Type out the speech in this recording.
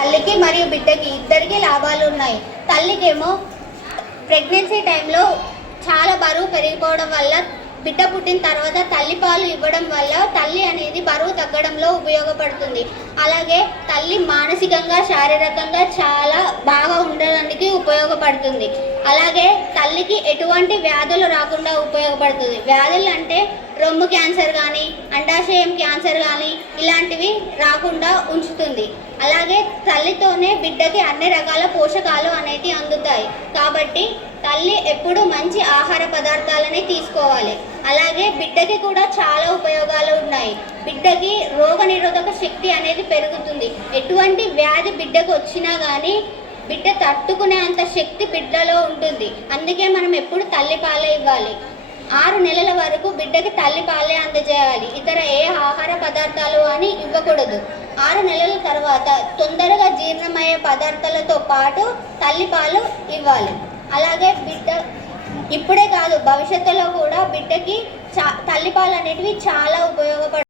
తల్లికి మరియు బిడ్డకి ఇద్దరికి లాభాలు ఉన్నాయి. తల్లికేమో ప్రెగ్నెన్సీ టైంలో చాలా బరువు పెరిగిపోవడం వల్ల బిడ్డ పుట్టిన తర్వాత తల్లిపాలు ఇవ్వడం వల్ల తల్లి అనేది బరువు తగ్గడంలో ఉపయోగపడుతుంది. అలాగే తల్లి మానసికంగా శారీరకంగా చాలా బాగా ఉండడానికి ఉపయోగపడుతుంది. అలాగే తల్లికి ఎటువంటి వ్యాధులు రాకుండా ఉపయోగపడుతుంది. వ్యాధులు అంటే రొమ్ము క్యాన్సర్ కానీ అండాశయం క్యాన్సర్ కానీ ఇలాంటివి రాకుండా ఉంచుతుంది. అలాగే తల్లితోనే బిడ్డకి అన్ని రకాల పోషకాలు అనేవి అందుతాయి. కాబట్టి తల్లి ఎప్పుడూ మంచి ఆహార పదార్థాలని తీసుకోవాలి. అలాగే బిడ్డకి కూడా చాలా ఉపయోగాలు ఉన్నాయి. బిడ్డకి రోగనిరోధక శక్తి అనేది పెరుగుతుంది. ఎటువంటి వ్యాధి బిడ్డకు వచ్చినా కానీ బిడ్డ తట్టుకునే అంత శక్తి బిడ్డలో ఉంటుంది. అందుకే మనం ఎప్పుడు తల్లిపాలే ఇవ్వాలి. 6 నెలల వరకు బిడ్డకి తల్లిపాలే అందజేయాలి. ఇతర ఏ ఆహార పదార్థాలు అని ఇవ్వకూడదు. 6 నెలల తర్వాత తొందరగా జీర్ణమయ్యే పదార్థాలతో పాటు తల్లిపాలు ఇవ్వాలి. అలాగే బిడ్డ ఇప్పుడే కాదు భవిష్యత్తులో కూడా బిడ్డకి తల్లిపాలు అనేటివి చాలా ఉపయోగపడతాయి.